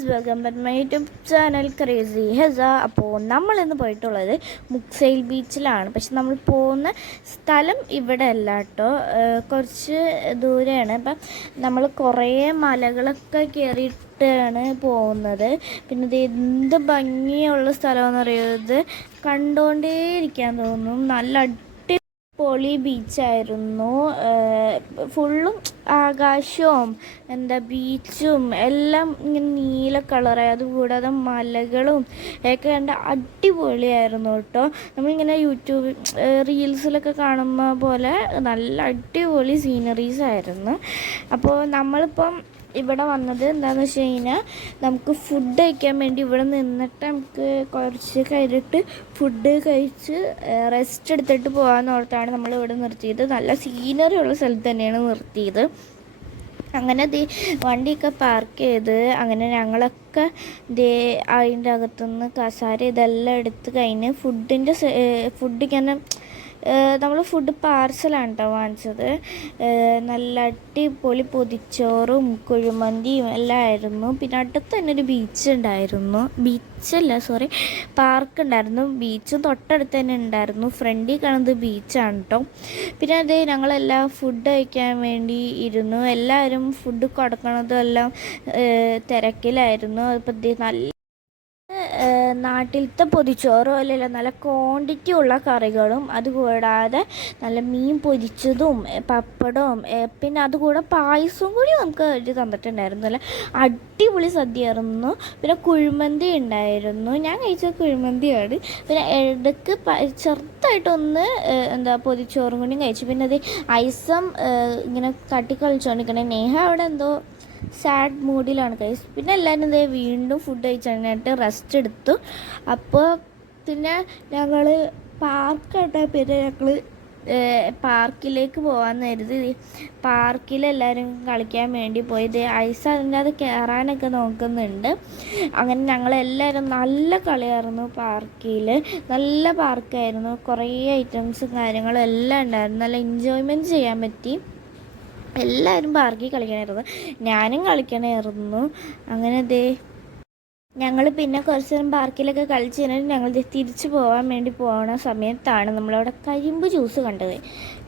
Guys welcome back my YouTube channel crazy Hesa അപ്പോൾ നമ്മൾ ഇന്ന് പോയിട്ടുള്ളത് മുക്സൈൽ ബീച്ചിലാണ് പക്ഷെ നമ്മൾ പോകുന്ന സ്ഥലം ഇവിടെ അല്ല കേട്ടോ കുറച്ച് ദൂരെയാണ്. അപ്പം നമ്മൾ കുറേ മലകളൊക്കെ കയറിയിട്ടാണ് പോകുന്നത്. പിന്നെ ഇത് എന്ത് ഭംഗിയുള്ള സ്ഥലമെന്ന് പറയുന്നത് കണ്ടുകൊണ്ടേ ഇരിക്കാൻ തോന്നും. നല്ല പൊളി ബീച്ചായിരുന്നു. ഫുള്ളും ആകാശവും എന്താ ബീച്ചും എല്ലാം ഇങ്ങനെ നീല കളറായി. അതുകൂടാതെ മലകളും ഒക്കെ കണ്ട അടിപൊളിയായിരുന്നു കേട്ടോ. നമ്മളിങ്ങനെ യൂട്യൂബ് റീൽസിലൊക്കെ കാണുന്ന പോലെ നല്ല അടിപൊളി സീനറീസ് ആയിരുന്നു അപ്പോൾ നമ്മളിപ്പം ഇവിടെ വന്നത് എന്താണെന്ന് വെച്ച് കഴിഞ്ഞാൽ നമുക്ക് ഫുഡ് കഴിക്കാൻ വേണ്ടി ഇവിടെ നിന്നിട്ട് നമുക്ക് കുറച്ച് കഴിഞ്ഞിട്ട് ഫുഡ് കഴിച്ച് റെസ്റ്റ് എടുത്തിട്ട് പോകാമെന്ന് ഓർത്താണ് നമ്മൾ ഇവിടെ നിർത്തിയത്. നല്ല സീനറി ഉള്ള സ്ഥലത്ത് തന്നെയാണ് നിർത്തിയത്. അങ്ങനെ ദേ വണ്ടിയൊക്കെ പാർക്ക് ചെയ്ത് അങ്ങനെ ഞങ്ങളൊക്കെ ദേ അതിന്റെ അകത്തുനിന്ന് കസാര ഇതെല്ലാം എടുത്ത് കഴിഞ്ഞ് ഫുഡിന്റെ ഫുഡ് ഇങ്ങനെ നമ്മൾ ഫുഡ് പാർസലാണ് കേട്ടോ വാങ്ങിച്ചത്. നല്ല അടിപൊളി പൊതിച്ചോറും കുഴിമന്തിയും എല്ലാം ആയിരുന്നു പിന്നെ അടുത്ത് തന്നെ ഒരു ബീച്ച് ഉണ്ടായിരുന്നു. ബീച്ചല്ല സോറി പാർക്ക് ഉണ്ടായിരുന്നു. ബീച്ചും തൊട്ടടുത്ത് തന്നെ ഉണ്ടായിരുന്നു. ഫ്രണ്ടിൽ കാണുന്നത് ബീച്ചാണ് കേട്ടോ പിന്നെ അത് ഞങ്ങളെല്ലാം ഫുഡ് കഴിക്കാൻ വേണ്ടി ഇരുന്നു. എല്ലാവരും ഫുഡ് കൊടുക്കണതും എല്ലാം തിരക്കിലായിരുന്നു. അപ്പോൾ നല്ല നാട്ടിലത്തെ പൊതിച്ചോറും അല്ലല്ല നല്ല ക്വാണ്ടിറ്റി ഉള്ള കറികളും അതുകൂടാതെ നല്ല മീൻ പൊരിച്ചതും പപ്പടവും പിന്നെ അതുകൂടെ പായസവും കൂടി നമുക്ക് ഒരു തന്നിട്ടുണ്ടായിരുന്നു. നല്ല അടിപൊളി സദ്യയായിരുന്നു. പിന്നെ കുഴിമന്തി ഉണ്ടായിരുന്നു. ഞാൻ കഴിച്ച കുഴിമന്തിയാണ്. പിന്നെ ഇടയ്ക്ക് ചെറുതായിട്ടൊന്ന് എന്താ പൊതിച്ചോറും കൂടി കഴിച്ചു. പിന്നെ അത് ഐസം ഇങ്ങനെ തട്ടിക്കളിച്ചോണ്ടിരിക്കണേ. നേഹ അവിടെ എന്തോ സാഡ് മൂഡിലാണ് കൈസ് പിന്നെ എല്ലാവരും ഇതേ വീണ്ടും ഫുഡ് കഴിച്ചിട്ട് റെസ്റ്റ് എടുത്തു. അപ്പോൾ പിന്നെ ഞങ്ങൾ പാർക്കായിട്ട് പിന്നെ ഞങ്ങൾ പാർക്കിലേക്ക് പോകാമെന്ന് കരുതി പാർക്കിൽ എല്ലാവരും കളിക്കാൻ വേണ്ടി പോയി. ഇത് ഐസ് അതിന്റെ അത് കയറാനൊക്കെ നോക്കുന്നുണ്ട്. അങ്ങനെ ഞങ്ങളെല്ലാവരും നല്ല കളിയായിരുന്നു പാർക്കിൽ നല്ല പാർക്കായിരുന്നു കുറേ ഐറ്റംസും കാര്യങ്ങളും എല്ലാം ഉണ്ടായിരുന്നു. നല്ല എൻജോയ്മെന്റ് ചെയ്യാൻ പറ്റി. എല്ലാവരും ബാർഗി കളിക്കണമായിരുന്നു ഞാനും കളിക്കണമായിരുന്നു അങ്ങനെ ദേ ഞങ്ങൾ പിന്നെ കുറച്ച് നേരം പാർക്കിലൊക്കെ കളിച്ച് കഴിഞ്ഞിട്ട് ഞങ്ങൾ തിരിച്ചു പോകാൻ വേണ്ടി പോകുന്ന സമയത്താണ് നമ്മളവിടെ കരിമ്പ് ജ്യൂസ് കണ്ടത്.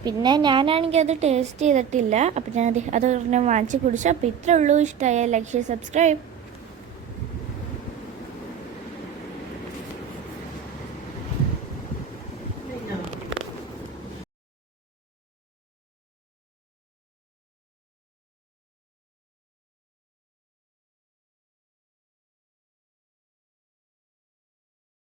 പിന്നെ ഞാനാണെങ്കിൽ അത് ടേസ്റ്റ് ചെയ്തിട്ടില്ല. അപ്പം ഞാൻ അത് ഒരെണ്ണം വാങ്ങിച്ച് കുടിച്ചു. അപ്പോൾ ഇത്രേ ഉള്ളൂ. ഇഷ്ടമായ ലൈക്ക് സബ്സ്ക്രൈബ്.